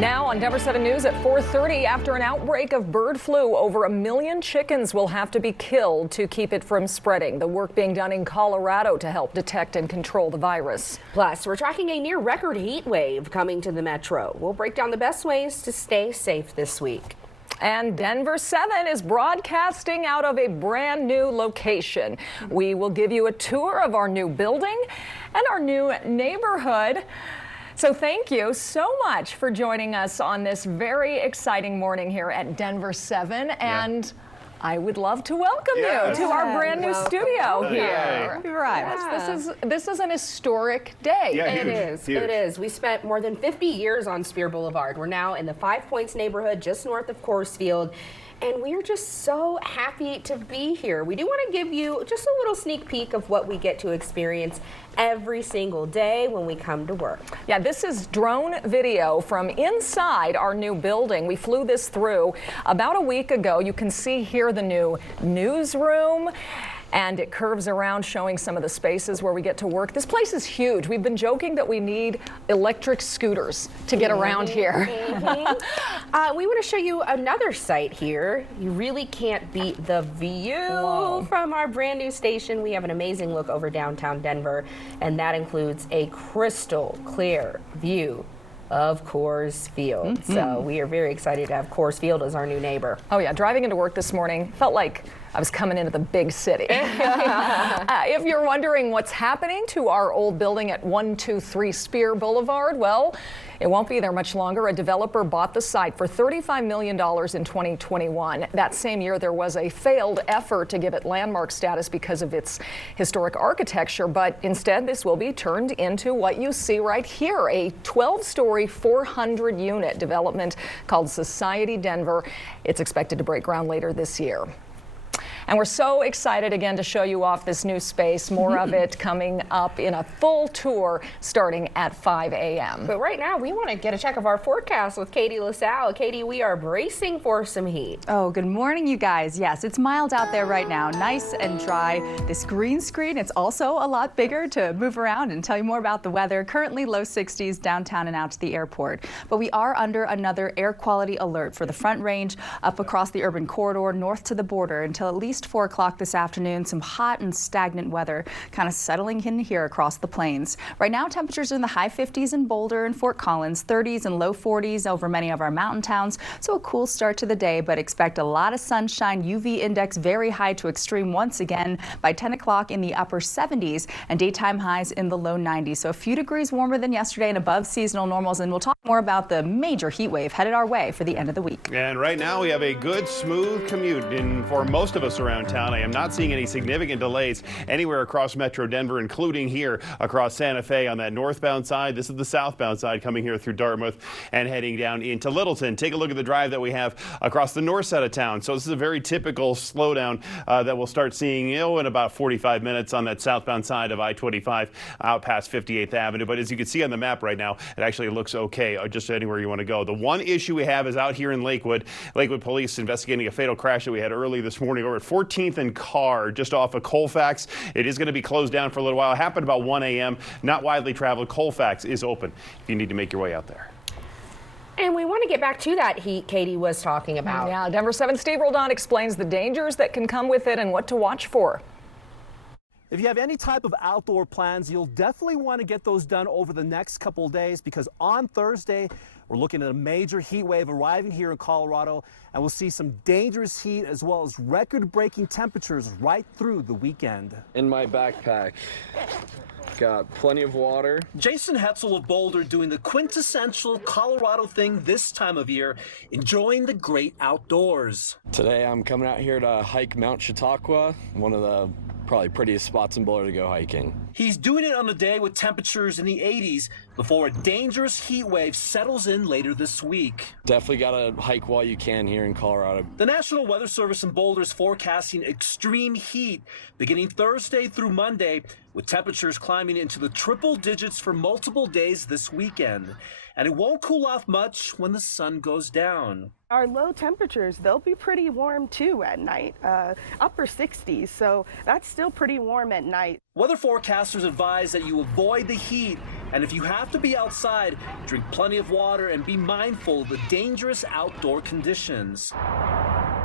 Now on Denver 7 News at 4:30, after an outbreak of bird flu, over 1 million chickens will have to be killed to keep it from spreading. The work being done in Colorado to help detect and control the virus. Plus, we're tracking a near record heat wave coming to the metro. We'll break down the best ways to stay safe this week. And Denver 7 is broadcasting out of a brand new location. We will give you a tour of our new building and our new neighborhood. So thank you so much for joining us on this very exciting morning here at Denver 7. And I would love to welcome you to our brand new studio here. Right. This is an historic day. Yeah, it is. Huge. It is. We spent more than 50 years on Spear Boulevard. We're now in the 5 Points neighborhood just north of Coors Field. And we're just so happy to be here. We do want to give you just a little sneak peek of what we get to experience every single day when we come to work. Yeah, this is drone video from inside our new building. We flew this through about a week ago. You can see here the new newsroom. And it curves around, showing some of the spaces where we get to work. This place is huge. We've been joking that we need electric scooters to get around here. We want to show you another site here. You really can't beat the view from our brand new station. We have an amazing look over downtown Denver, and that includes a crystal clear view of Coors Field. So we are very excited to have Coors Field as our new neighbor. Oh yeah, driving into work this morning felt like I was coming into the big city. If you're wondering what's happening to our old building at 123 Spear Boulevard, well, it won't be there much longer. A developer bought the site for $35 million in 2021. That same year, there was a failed effort to give it landmark status because of its historic architecture, but instead this will be turned into what you see right here, a 12-story, 400-unit development called Society Denver. It's expected to break ground later this year. And we're so excited again to show you off this new space. More of it coming up in a full tour starting at 5 a.m. But right now, we want to get a check of our forecast with Katie Lasalle. Katie, we are bracing for some heat. Oh, good morning, you guys. Yes, it's mild out there right now, nice and dry. This green screen, it's also a lot bigger to move around and tell you more about the weather. Currently low 60s downtown and out to the airport. But we are under another air quality alert for the Front Range up across the urban corridor north to the border until at least 4 o'clock this afternoon. Some hot and stagnant weather kind of settling in here across the plains. Right now, temperatures are in the high 50s in Boulder and Fort Collins, 30s and low 40s over many of our mountain towns. So a cool start to the day, but expect a lot of sunshine. UV index very high to extreme once again by 10 o'clock in the upper 70s and daytime highs in the low 90s. So a few degrees warmer than yesterday and above seasonal normals. And we'll talk more about the major heat wave headed our way for the end of the week. And right now we have a good, smooth commute for most of us around town. I am not seeing any significant delays anywhere across Metro Denver, including here across Santa Fe on that northbound side. This is the southbound side coming here through Dartmouth and heading down into Littleton. Take a look at the drive that we have across the north side of town. So this is a very typical slowdown that we'll start seeing in about 45 minutes on that southbound side of I-25 out past 58th Avenue. But as you can see on the map right now, it actually looks okay just anywhere you want to go. The one issue we have is out here in Lakewood. Lakewood police investigating a fatal crash that we had early this morning over at 14th and Carr, just off of Colfax. It is going to be closed down for a little while. It happened about 1 a.m. Not widely traveled. Colfax is open if you need to make your way out there. And we want to get back to that heat Katie was talking about. Yeah, Denver 7 Steve Roldan explains the dangers that can come with it and what to watch for. If you have any type of outdoor plans, you'll definitely want to get those done over the next couple of days, because on Thursday, we're looking at a major heat wave arriving here in Colorado, and we'll see some dangerous heat as well as record-breaking temperatures right through the weekend. In my backpack, got plenty of water. Jayson Hetzel of Boulder doing the quintessential Colorado thing this time of year, enjoying the great outdoors. Today I'm coming out here to hike Mount Chautauqua, one of the probably prettiest spots in Boulder to go hiking. He's doing it on a day with temperatures in the 80s before a dangerous heat wave settles in later this week. Definitely gotta hike while you can here in Colorado. The National Weather Service in Boulder is forecasting extreme heat beginning Thursday through Monday, with temperatures climbing into the triple digits for multiple days this weekend. And it won't cool off much when the sun goes down. Our low temperatures, they'll be pretty warm too at night, upper 60s, so that's still pretty warm at night. Weather forecasters advise that you avoid the heat And if you have to be outside, drink plenty of water and be mindful of the dangerous outdoor conditions.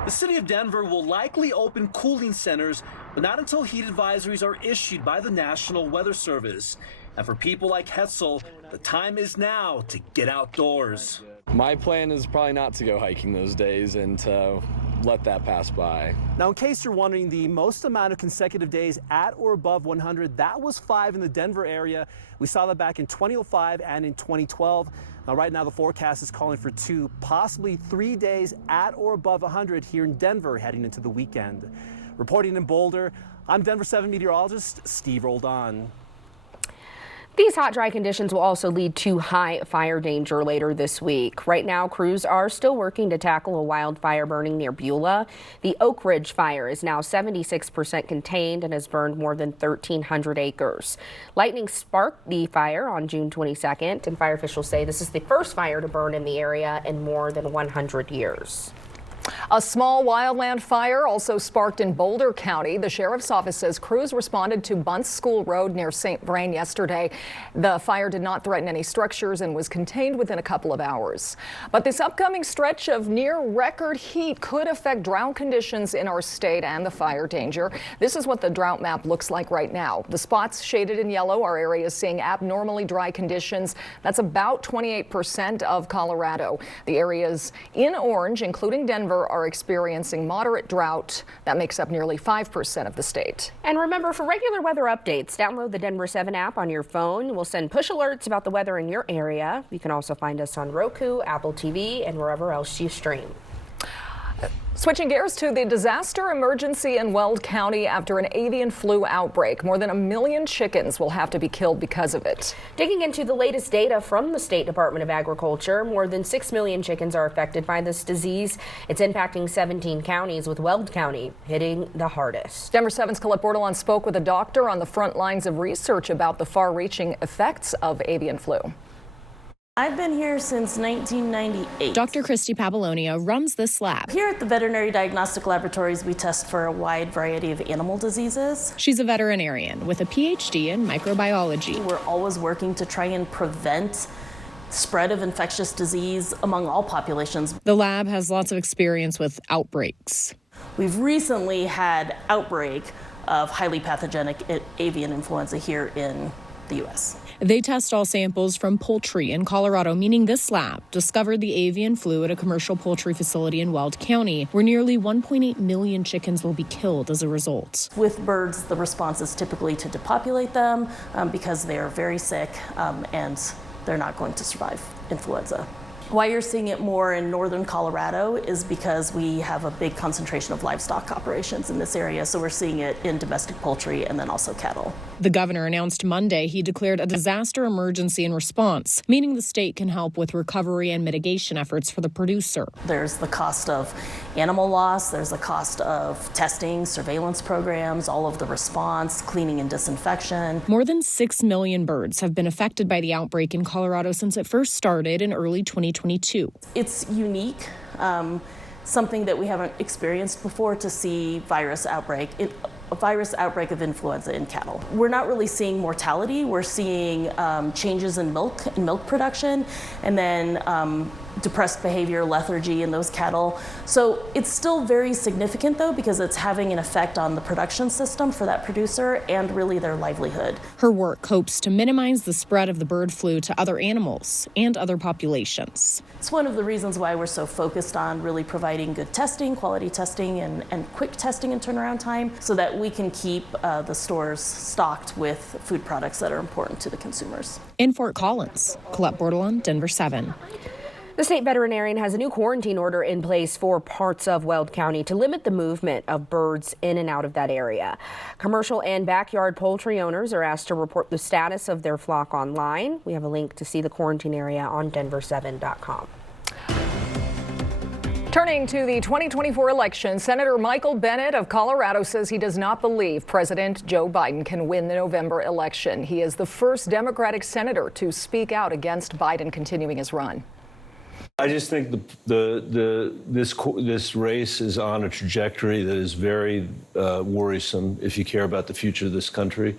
The city of Denver will likely open cooling centers, but not until heat advisories are issued by the National Weather Service. And for people like Hetzel, the time is now to get outdoors. My plan is probably not to go hiking those days and to let that pass by. Now, in case you're wondering, the most amount of consecutive days at or above 100, that was 5 in the Denver area. We saw that back in 2005 and in 2012. Now, right now, the forecast is calling for 2, possibly 3 days at or above 100 here in Denver heading into the weekend. Reporting in Boulder, I'm Denver 7 meteorologist Steve Roldan. These hot, dry conditions will also lead to high fire danger later this week. Right now, crews are still working to tackle a wildfire burning near Beulah. The Oak Ridge fire is now 76% contained and has burned more than 1,300 acres. Lightning sparked the fire on June 22nd, and fire officials say this is the first fire to burn in the area in more than 100 years. A small wildland fire also sparked in Boulder County. The sheriff's office says crews responded to Bunce School Road near St. Vrain yesterday. The fire did not threaten any structures and was contained within a couple of hours. But this upcoming stretch of near record heat could affect drought conditions in our state and the fire danger. This is what the drought map looks like right now. The spots shaded in yellow are areas seeing abnormally dry conditions. That's about 28% of Colorado. The areas in orange, including Denver, are experiencing moderate drought. That makes up nearly 5% of the state. And remember, for regular weather updates, download the Denver 7 app on your phone. We'll send push alerts about the weather in your area. You can also find us on Roku, Apple TV, and wherever else you stream. Switching gears to the disaster emergency in Weld County after an avian flu outbreak. More than 1 million chickens will have to be killed because of it. Digging into the latest data from the State Department of Agriculture, more than 6 million chickens are affected by this disease. It's impacting 17 counties, with Weld County hitting the hardest. Denver 7's Colette Bordelon spoke with a doctor on the front lines of research about the far-reaching effects of avian flu. I've been here since 1998. Dr. Christy Papalonia runs this lab. Here at the Veterinary Diagnostic Laboratories, we test for a wide variety of animal diseases. She's a veterinarian with a PhD in microbiology. We're always working to try and prevent spread of infectious disease among all populations. The lab has lots of experience with outbreaks. We've recently had outbreak of highly pathogenic avian influenza here in the U.S. They test all samples from poultry in Colorado, meaning this lab discovered the avian flu at a commercial poultry facility in Weld County, where nearly 1.8 million chickens will be killed as a result. With birds, the response is typically to depopulate them because they are very sick and they're not going to survive influenza. Why you're seeing it more in northern Colorado is because we have a big concentration of livestock operations in this area, so we're seeing it in domestic poultry and then also cattle. The governor announced Monday he declared a disaster emergency in response, meaning the state can help with recovery and mitigation efforts for the producer. There's the cost of animal loss, there's the cost of testing, surveillance programs, all of the response, cleaning and disinfection. More than 6 million birds have been affected by the outbreak in Colorado since it first started in early 2022. It's unique, something that we haven't experienced before, to see a virus outbreak of influenza in cattle. We're not really seeing mortality. We're seeing changes in milk production, and then depressed behavior, lethargy in those cattle. So it's still very significant, though, because it's having an effect on the production system for that producer and really their livelihood. Her work hopes to minimize the spread of the bird flu to other animals and other populations. It's one of the reasons why we're so focused on really providing good testing, quality testing, and quick testing and turnaround time, so that we can keep the stores stocked with food products that are important to the consumers. In Fort Collins, Colette Bordelon, Denver 7. The state veterinarian has a new quarantine order in place for parts of Weld County to limit the movement of birds in and out of that area. Commercial and backyard poultry owners are asked to report the status of their flock online. We have a link to see the quarantine area on denver7.com. Turning to the 2024 election, Senator Michael Bennet of Colorado says he does not believe President Joe Biden can win the November election. He is the first Democratic senator to speak out against Biden continuing his run. I just think this race is on a trajectory that is very worrisome if you care about the future of this country.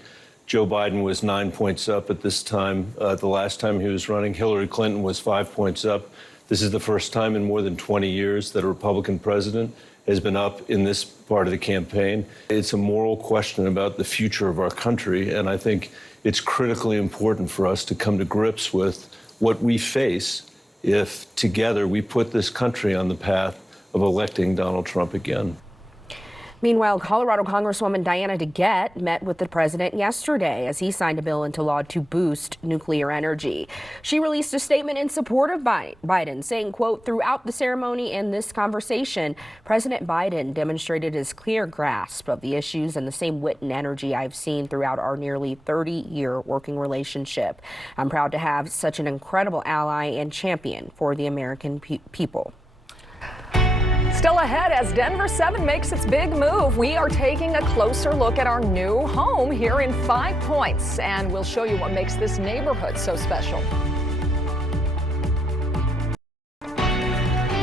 Joe Biden was 9 points up at this time. The last time he was running, Hillary Clinton was 5 points up. This is the first time in more than 20 years that a Republican president has been up in this part of the campaign. It's a moral question about the future of our country, and I think it's critically important for us to come to grips with what we face if together we put this country on the path of electing Donald Trump again. Meanwhile, Colorado Congresswoman Diana DeGette met with the president yesterday as he signed a bill into law to boost nuclear energy. She released a statement in support of Biden, saying, quote, "Throughout the ceremony and this conversation, President Biden demonstrated his clear grasp of the issues and the same wit and energy I've seen throughout our nearly 30-year working relationship. I'm proud to have such an incredible ally and champion for the American people." Still ahead as Denver 7 makes its big move, we are taking a closer look at our new home here in 5 Points, and we'll show you what makes this neighborhood so special.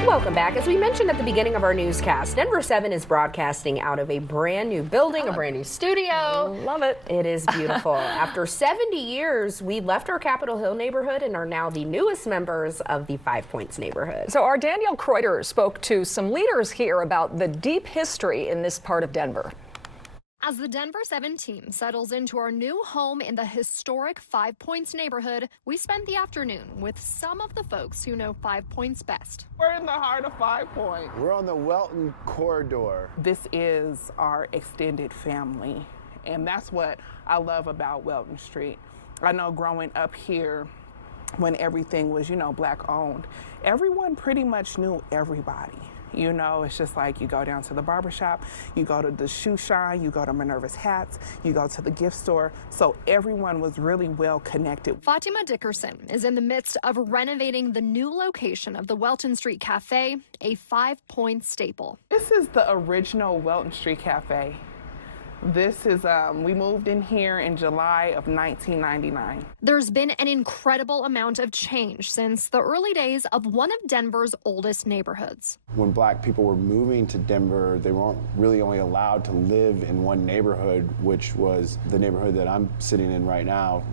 Welcome back. As we mentioned at the beginning of our newscast, Denver 7 is broadcasting out of a brand new building, a brand new studio. Love it. It is beautiful. After 70 years, we left our Capitol Hill neighborhood and are now the newest members of the 5 Points neighborhood. So our Danielle Kreuter spoke to some leaders here about the deep history in this part of Denver. As the Denver 7 team settles into our new home in the historic 5 Points neighborhood, we spent the afternoon with some of the folks who know 5 Points best. We're in the heart of 5 Points. We're on the Welton corridor. This is our extended family, and that's what I love about Welton Street. I know growing up here, when everything was, Black owned, everyone pretty much knew everybody. It's just like you go down to the barbershop, you go to the shoe shine, you go to Minerva's Hats, you go to the gift store. So everyone was really well connected. Fatima Dickerson is in the midst of renovating the new location of the Welton Street Cafe, a 5 Points staple. This is the original Welton Street Cafe. This is, we moved in here in July of 1999. There's been an incredible amount of change since the early days of one of Denver's oldest neighborhoods. When Black people were moving to Denver, they weren't really only allowed to live in one neighborhood, which was the neighborhood that I'm sitting in right now,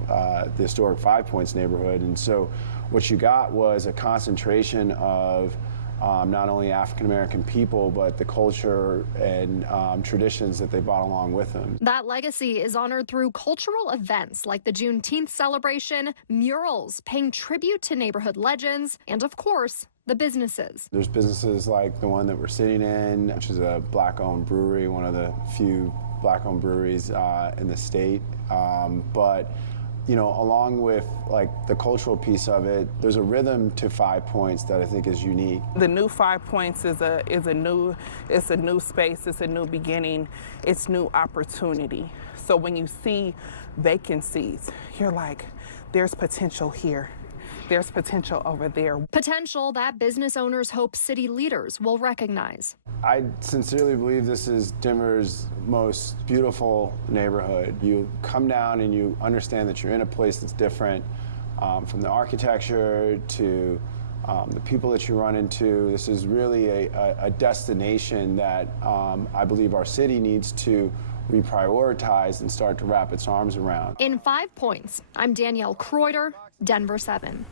the historic 5 Points neighborhood. And so what you got was a concentration of not only African-American people, but the culture and traditions that they brought along with them. That legacy is honored through cultural events like the Juneteenth celebration, murals paying tribute to neighborhood legends, and of course, the businesses. There's businesses like the one that we're sitting in, which is a Black-owned brewery, one of the few Black-owned breweries in the state. But along with the cultural piece of it, there's a rhythm to 5 Points that I think is unique. The new 5 Points is a new space, it's a new beginning, it's new opportunity. So when you see vacancies, you're like, there's potential here. There's potential over there. Potential that business owners hope city leaders will recognize. I sincerely believe this is Denver's most beautiful neighborhood. You come down and you understand that you're in a place that's different, from the architecture to the people that you run into. This is really a destination that I believe our city needs to reprioritize and start to wrap its arms around. In 5 Points, I'm Danielle Kreuter, Denver 7.